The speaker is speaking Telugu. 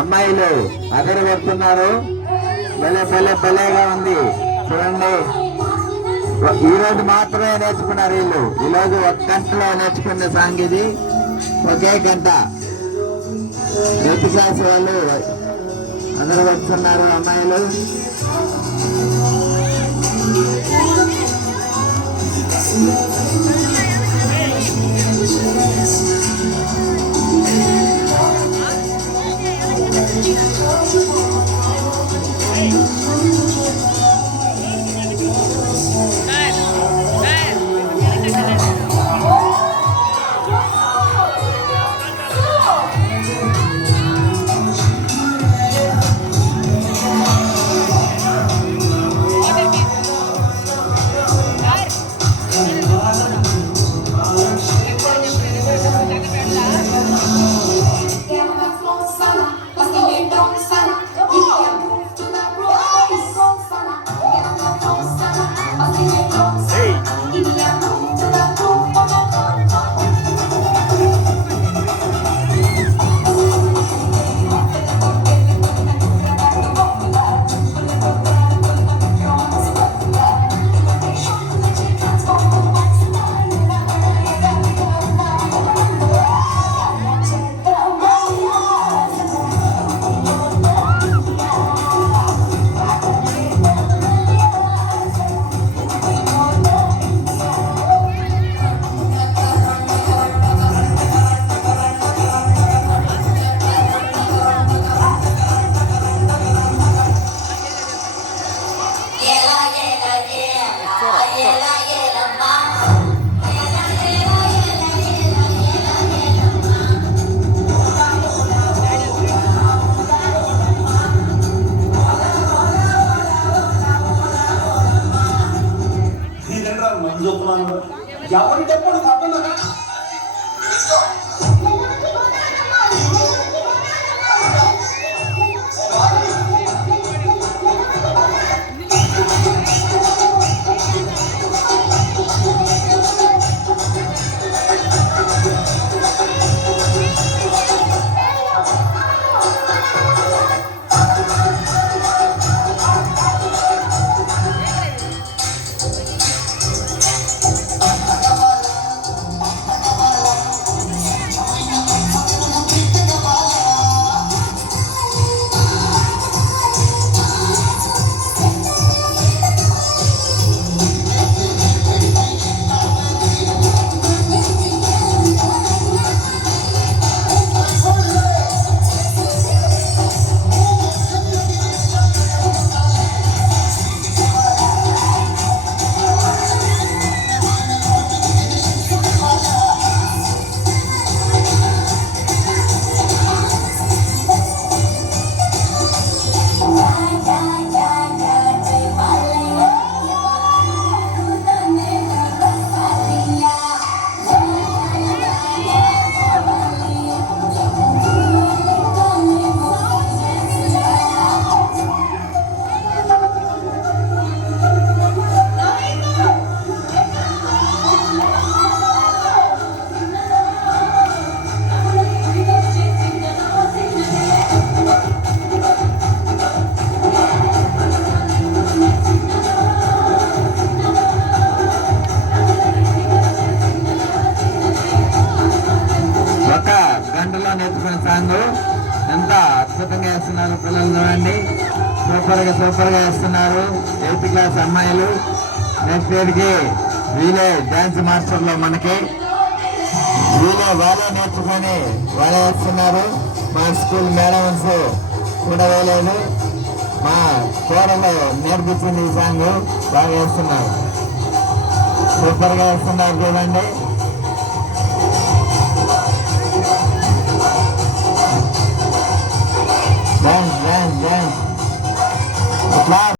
అమ్మాయిలు అదరగొడుతున్నారు. భలేగా ఉంది చూడండి. ఈ రోజు మాత్రమే నేర్చుకున్నారు వీళ్ళు. ఈరోజు ఒక గంటలో నేర్చుకున్న సాంగ్ ఇది. ఒకే గంట 8th క్లాస్ వాళ్ళు అదరగొడుతున్నారు అమ్మాయిలు. ఎవరిటప్పుడు పట్టణగా నేర్చుకున్న సాంగ్ ఎంత అద్భుతంగా వేస్తున్నారు పిల్లలు చూడండి. సూపర్ గా వేస్తున్నారు 8th క్లాస్ అమ్మాయిలు. నెక్స్ట్ ఇయర్కి వీళ్ళే డాన్స్ మాస్టర్లో మనకి వాళ్ళే నేర్చుకొని వాళ్ళే వేస్తున్నారు. మా స్కూల్ మేడమ్స్ కూడా వేయలేదు. మా కోడలు నేర్పించింది ఈ సాంగ్. బాగా వేస్తున్నారు. సూపర్గా వేస్తున్నారు చూడండి. Dance.